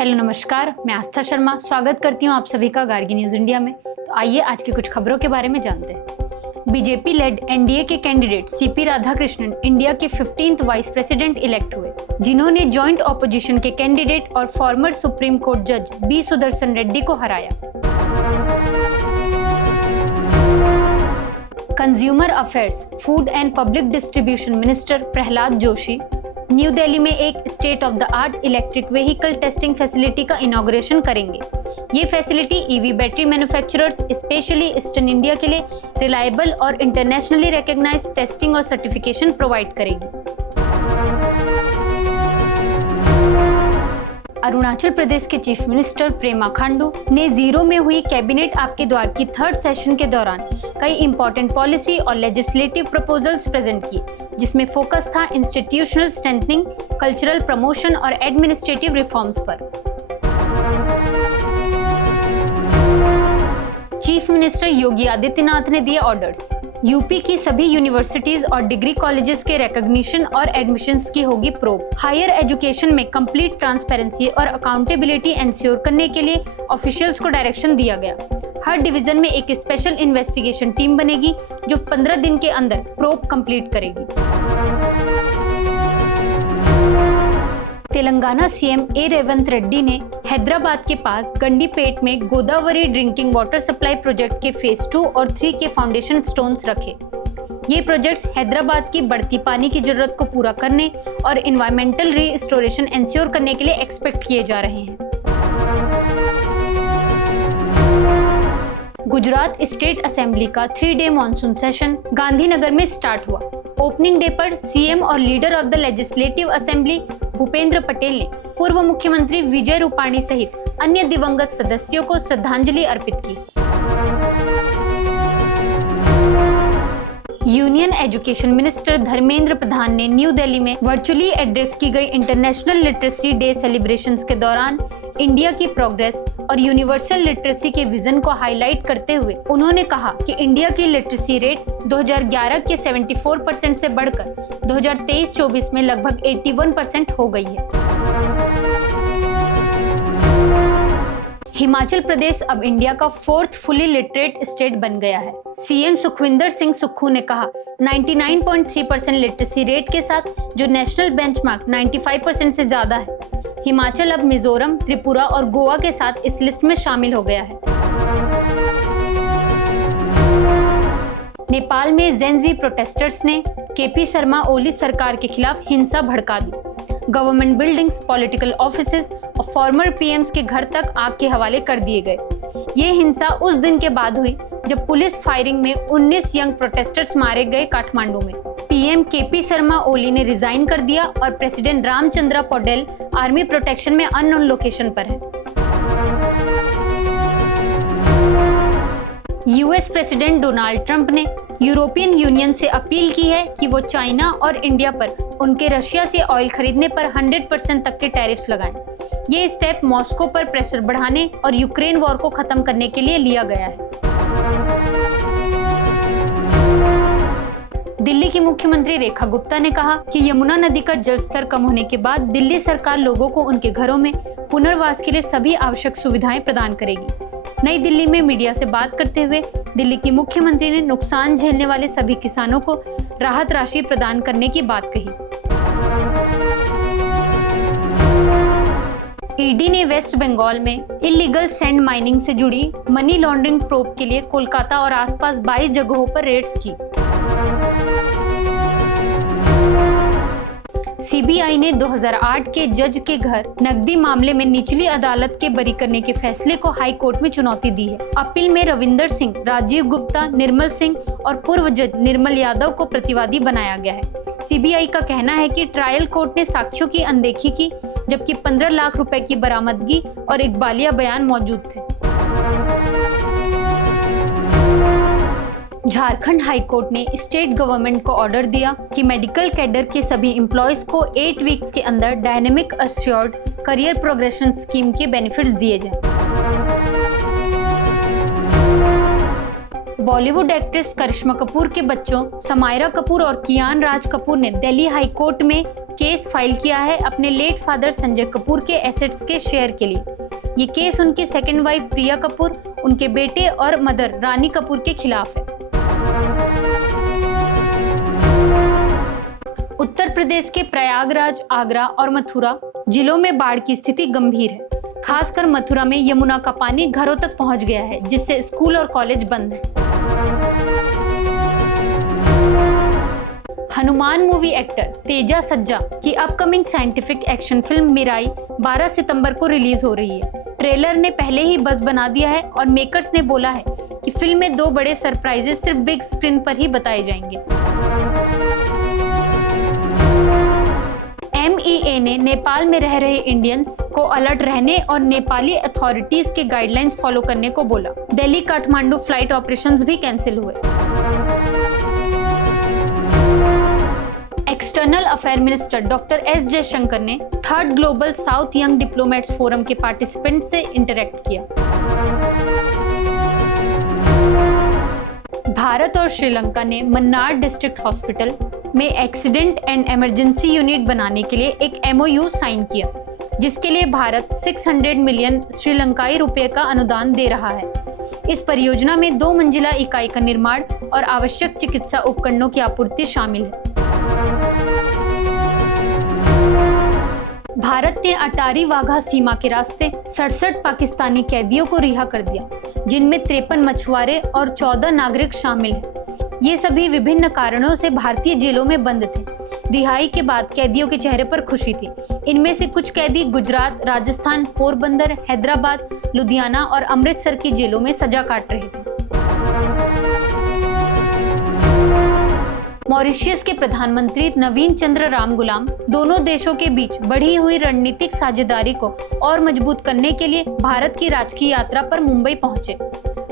Hello नमस्कार, मैं आस्था शर्मा स्वागत करती हूँ आप सभी का गार्गी न्यूज इंडिया में। तो आइए आज की कुछ खबरों के बारे में जानते हैं। बीजेपी लेड एनडीए के कैंडिडेट सीपी राधाकृष्णन इंडिया के 15th वाइस प्रेसिडेंट इलेक्ट हुए, जिन्होंने जॉइंट ऑपोजिशन के कैंडिडेट और फॉर्मर सुप्रीम कोर्ट जज बी सुदर्शन रेड्डी को हराया। Consumer affairs, food and public distribution minister Prahlad Joshi new Delhi में एक state of the art electric vehicle testing facility का इनॉग्रेशन करेंगे। ये facility EV battery manufacturers, specially eastern India के लिए रिलायबल और इंटरनेशनली रिकॉग्नाइज्ड टेस्टिंग और सर्टिफिकेशन प्रोवाइड करेगी। अरुणाचल प्रदेश के चीफ मिनिस्टर पेमा खांडू ने जीरो में हुई कैबिनेट आपके द्वार की 3rd सेशन के दौरान कई इंपॉर्टेंट पॉलिसी और लेजिस्लेटिव प्रपोजल्स प्रेजेंट किए, जिसमें फोकस था इंस्टीट्यूशनल स्ट्रेंथनिंग, कल्चरल प्रमोशन और एडमिनिस्ट्रेटिव रिफॉर्म्स पर। चीफ मिनिस्टर योगी आदित्यनाथ ने दिए ऑर्डर्स। यूपी की सभी यूनिवर्सिटीज और डिग्री कॉलेजेस के रिकॉग्निशन और एडमिशंस की होगी प्रोब। हायर एजुकेशन में कंप्लीट ट्रांसपेरेंसी और अकाउंटेबिलिटी एंश्योर करने के लिए ऑफिशियल्स को डायरेक्शन दिया गया। हर डिवीजन में एक स्पेशल इन्वेस्टिगेशन टीम बनेगी जो 15 दिन के अंदर प्रोब कंप्लीट करेगी। तेलंगाना सीएम ए रेवंत रेड्डी ने हैदराबाद के पास गंडीपेट में Godavari drinking water supply project के फेज 2 और 3 के फाउंडेशन स्टोन्स रखे। ये प्रोजेक्ट्स हैदराबाद की बढ़ती पानी की जरूरत को पूरा करने और एनवायरमेंटल रीस्टोरेशन एंश्योर करने के लिए एक्सपेक्ट किए जा रहे हैं। गुजरात स्टेट असेंबली का 3-डे मॉनसून सेशन गांधीनगर में स्टार्ट हुआ। ओपनिंग डे पर सीएम और leader of the legislative assembly Bhupendra Patel ने पूर्व मुख्यमंत्री विजय रूपाणी सहित अन्य दिवंगत सदस्यों को श्रद्धांजलि अर्पित की। Union education minister Dharmendra Pradhan ने न्यू दिल्ली में वर्चुअली एड्रेस की गई इंटरनेशनल लिटरेसी डे सेलिब्रेशंस के दौरान इंडिया की प्रोग्रेस और यूनिवर्सल लिटरेसी के विजन को हाईलाइट करते हुए उन्होंने कहा कि इंडिया की लिटरेसी रेट 2011 के 74% से बढ़कर 2023-24 में लगभग 81% हो गई है। हिमाचल प्रदेश अब इंडिया का 4th फुली लिटरेट स्टेट बन गया है। सीएम सुखविंदर सिंह सुक्खू ने कहा 99.3% लिटरेसी रेट के साथ, जो नेशनल बेंचमार्क 95% से ज्यादा है, हिमाचल अब मिजोरम, त्रिपुरा और गोवा के साथ इस लिस्ट में शामिल हो गया है। नेपाल में जेन-जी प्रोटेस्टर्स ने केपी शर्मा ओली सरकार के खिलाफ हिंसा भड़का दी। गवर्नमेंट बिल्डिंग्स, पॉलिटिकल ऑफिसेज और फॉर्मर पीएम्स के घर तक आग के हवाले कर दिए गए। ये हिंसा उस दिन के बाद हुई जब पुलिस फायरिंग में 19 यंग प्रोटेस्टर्स मारे गए काठमांडू में। पीएम केपी शर्मा ओली ने रिजाइन कर दिया और president Ramchandra Paudel army protection में अननोन लोकेशन पर है। यूएस प्रेसिडेंट डोनाल्ड ट्रंप ने यूरोपियन यूनियन से अपील की है कि वो चाइना और इंडिया पर उनके रशिया से ऑयल खरीदने पर 100% तक के टैरिफ्स लगाएं। ये स्टेप मॉस्को पर प्रेशर बढ़ाने और यूक्रेन वॉर को खत्म करने के लिए लिया गया है। दिल्ली की मुख्यमंत्री रेखा गुप्ता ने कहा कि यमुना नदी का जल स्तर कम होने के बाद दिल्ली सरकार लोगों को उनके घरों में पुनर्वास के लिए सभी आवश्यक सुविधाएं प्रदान करेगी। नई दिल्ली में मीडिया से बात करते हुए दिल्ली की मुख्यमंत्री ने नुकसान झेलने वाले सभी किसानों को राहत राशि प्रदान करने की बात कही। ईडी ने वेस्ट बंगाल में इलीगल सैंड माइनिंग से जुड़ी मनी लॉन्ड्रिंग प्रोब के लिए कोलकाता और आसपास 22 जगहों पर रेड्स की। सीबीआई ने 2008 के जज के घर नकदी मामले में निचली अदालत के बरी करने के फैसले को हाई कोर्ट में चुनौती दी है। अपील में रविंदर सिंह, राजीव गुप्ता, निर्मल सिंह और पूर्व जज निर्मल यादव को प्रतिवादी बनाया गया है। सीबीआई का कहना है कि ट्रायल कोर्ट ने साक्ष्यों की अनदेखी की, जबकि 15 लाख रुपए की बरामदगी और एक बालिया बयान मौजूद थे। झारखंड हाई कोर्ट ने स्टेट गवर्नमेंट को ऑर्डर दिया कि मेडिकल कैडर के सभी एम्प्लॉयज को 8 वीक्स के अंदर dynamic assured career progression scheme के बेनिफिट्स दिए जाएं। बॉलीवुड एक्ट्रेस करिश्मा कपूर के बच्चों समायरा कपूर और कियान राज कपूर ने दिल्ली हाई कोर्ट में केस फाइल किया है अपने लेट फादर संजय कपूर के एसेट्स के शेयर के लिए। ये केस उनकी सेकंड वाइफ प्रिया कपूर, उनके बेटे और मदर रानी कपूर के खिलाफ है। उत्तर प्रदेश के प्रयागराज, आगरा और मथुरा जिलों में बाढ़ की स्थिति गंभीर है। खासकर मथुरा में यमुना का पानी घरों तक पहुंच गया है, जिससे स्कूल और कॉलेज बंद हैं। हनुमान मूवी एक्टर तेजा सज्जा की upcoming scientific action film Mirai 12 सितंबर को रिलीज हो रही है। ट्रेलर ने पहले ही बज़ बना दिया है और मेकर्स ने बोला है कि फिल्म में 2 बड़े सरप्राइजेस सिर्फ बिग स्क्रीन पर ही बताए जाएंगे। MEA ने नेपाल में रह रहे इंडियंस को अलर्ट रहने और नेपाली अथॉरिटीज के गाइडलाइंस फॉलो करने को बोला। दिल्ली काठमांडू फ्लाइट ऑपरेशंस भी कैंसिल हुए। External affair minister doctor S Jaishankar ने 3rd global south young diplomats forum के पार्टिसिपेंट से इंटरेक्ट किया। भारत और श्रीलंका ने मन्नार डिस्ट्रिक्ट हॉस्पिटल में एक्सीडेंट एंड इमरजेंसी यूनिट बनाने के लिए एक MOU साइन किया, जिसके लिए भारत 600 मिलियन श्रीलंकाई रुपए का अनुदान दे रहा है। इस परियोजना में 2 मंजिला इकाई का निर्माण और आवश्यक चिकित्सा उपकरणों की आपूर्ति शामिल है। भारत ने अटारी वाघा सीमा के रास्ते 67 पाकिस्तानी कैदियों को रिहा कर दिया, जिनमें 53 मछुआरे और 14 नागरिक शामिल हैं। ये सभी विभिन्न कारणों से भारतीय जेलों में बंद थे। रिहाई के बाद कैदियों के चेहरे पर खुशी थी। इनमें से कुछ कैदी गुजरात, राजस्थान, पोरबंदर, हैदराबाद, लुधियाना और अमृतसर की जेलों में सजा काट रहे थे। मॉरिशस के प्रधानमंत्री नवीन चंद्र रामगुलाम दोनों देशों के बीच बढ़ी हुई रणनीतिक साझेदारी को और मजबूत करने के लिए भारत की राजकीय यात्रा पर मुंबई पहुंचे।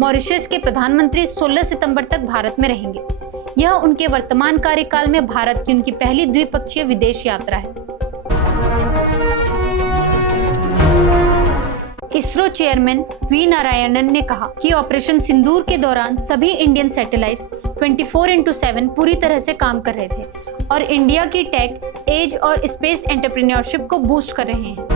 मॉरिशस के प्रधानमंत्री 16 सितंबर तक भारत में रहेंगे। यह उनके वर्तमान कार्यकाल में भारत की उनकी पहली द्विपक्षीय विदेश यात्रा है। इसरो चेयरमैन वी नारायणन ने कहा कि ऑपरेशन सिंदूर के दौरान सभी इंडियन सैटेलाइट्स 24/7 पूरी तरह से काम कर रहे थे और इंडिया की टेक, एज और स्पेस एंटरप्रेन्योरशिप को बूस्ट कर रहे हैं।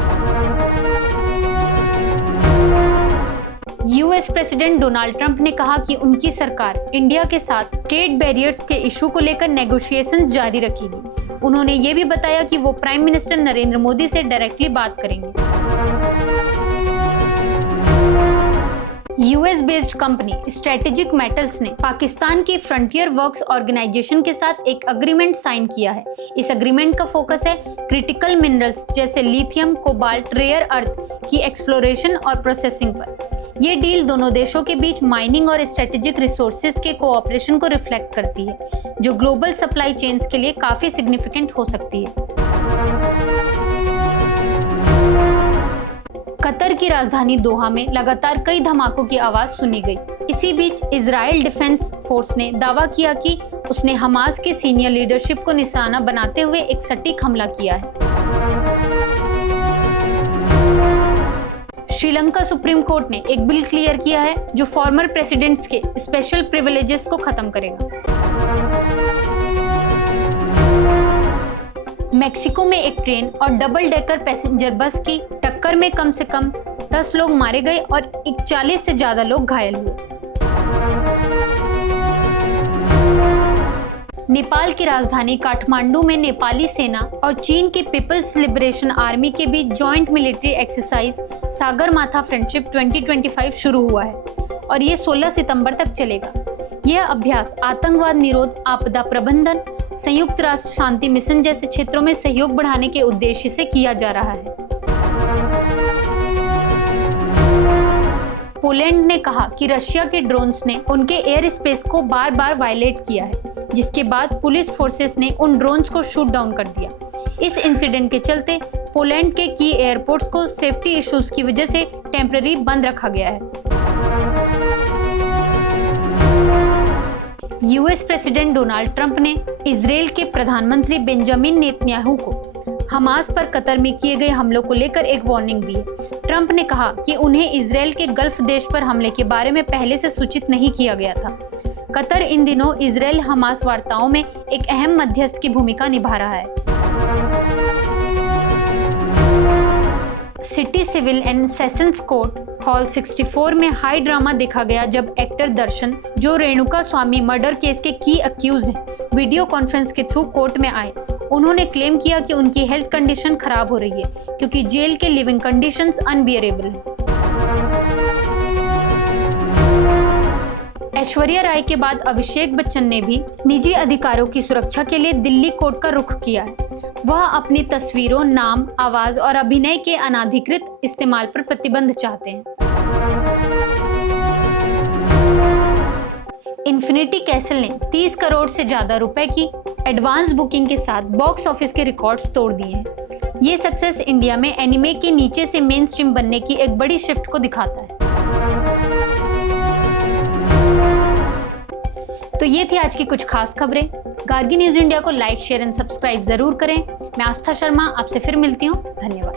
यूएस प्रेसिडेंट डोनाल्ड ट्रंप ने कहा कि उनकी सरकार इंडिया के साथ ट्रेड बैरियर्स के इशू को लेकर नेगोशिएशन जारी रखेगी। उन्होंने ये भी बताया कि वो प्राइम मिनिस्टर नरेंद्र मोदी से डायरेक्टली बात करेंगे। US based company strategic metals ने पाकिस्तान की फ्रंटियर वर्क्स ऑर्गेनाइजेशन के साथ एक अग्रीमेंट साइन किया है। इस अग्रीमेंट का फोकस है क्रिटिकल मिनरल्स जैसे लिथियम, कोबाल्ट, रेयर अर्थ की एक्सप्लोरेशन और प्रोसेसिंग पर। ये डील दोनों देशों के बीच माइनिंग और स्ट्रेटेजिक रिसोर्सेज के कोऑपरेशन को रिफ्लेक्ट करती है, जो ग्लोबल सप्लाई चेन्स के लिए काफी सिग्निफिकेंट हो सकती है। कतर की राजधानी दोहा में लगातार कई धमाकों की आवाज सुनी गई। इसी बीच इजराइल डिफेंस फोर्स ने दावा किया कि उसने हमास के सीनियर लीडरशिप को निशाना बनाते हुए एक सटीक हमला किया है। श्रीलंका सुप्रीम कोर्ट ने एक बिल क्लियर किया है जो फॉर्मर प्रेसिडेंट्स के स्पेशल प्रिविलेजेस को खत्म करेगा। मेक्सिको में एक ट्रेन और डबल डेकर पैसेंजर बस की टक्कर में कम से कम 10 लोग मारे गए और 41 से ज्यादा लोग घायल हुए। नेपाल की राजधानी काठमांडू में नेपाली सेना और चीन की पीपल्स लिबरेशन आर्मी के बीच joint military exercise Sagarmatha friendship 2025 शुरू हुआ है और ये 16 सितंबर तक चलेगा। यह अभ्यास आतंकवाद निरोध, आपदा प्रबंधन, संयुक्त राष्ट्र शांति मिशन जैसे क्षेत्रों में सहयोग बढ़ाने के उद्देश्य से किया जा रहा है। पोलैंड ने कहा कि रशिया के ड्रोन्स ने उनके एयर स्पेस को बार बार वायलेट किया है, जिसके बाद पुलिस फोर्सेस ने उन ड्रोन्स को शूट डाउन कर दिया। इस इंसिडेंट के चलते पोलैंड के की एयरपोर्ट्स को सेफ्टी इश्यूज की वजह से टेम्पररी बंद रखा गया है। यूएस प्रेसिडेंट डोनाल्ड ट्रंप ने इजराइल के प्रधानमंत्री बेंजामिन नेतन्याहू को हमास पर कतर में किए गए हमलों को लेकर एक वार्निंग दी है। ट्रंप ने कहा कि उन्हें इजराइल के गल्फ देश पर हमले के बारे में पहले से सूचित नहीं किया गया था। कतर इन दिनों इजराइल हमास वार्ताओं में एक अहम मध्यस्थ की भूमिका निभा रहा है। Civil and sessions court hall 64 में हाई ड्रामा देखा गया जब एक्टर दर्शन, जो रेणुका स्वामी मर्डर केस के की अक्यूज हैं, वीडियो कॉन्फ्रेंस के थ्रू कोर्ट में आए। उन्होंने क्लेम किया कि उनकी हेल्थ कंडीशन खराब हो रही है क्योंकि जेल के लिविंग कंडीशंस अनबियरेबल हैं। ऐश्वर्या राय के बाद अभिषेक बच्चन ने भी निजी अधिकारों की सुरक्षा के लिए दिल्ली कोर्ट का रुख किया है। वह अपनी तस्वीरों, नाम, आवाज और अभिनय के अनाधिकृत इस्तेमाल पर प्रतिबंध चाहते हैं। इन्फिनिटी कैसल ने 30 करोड़ से ज्यादा रुपए की एडवांस बुकिंग के साथ बॉक्स ऑफिस के रिकॉर्ड्स तोड़ दिए हैं। ये सक्सेस इंडिया में एनिमे के नीचे से मेन स्ट्रीम बनने की एक बड़ी शिफ्ट को दिखाता है। तो ये थी आज की कुछ खास खबरें। गार्गी न्यूज इंडिया को लाइक, शेयर एंड सब्सक्राइब जरूर करें। मैं आस्था शर्मा आपसे फिर मिलती हूँ। धन्यवाद।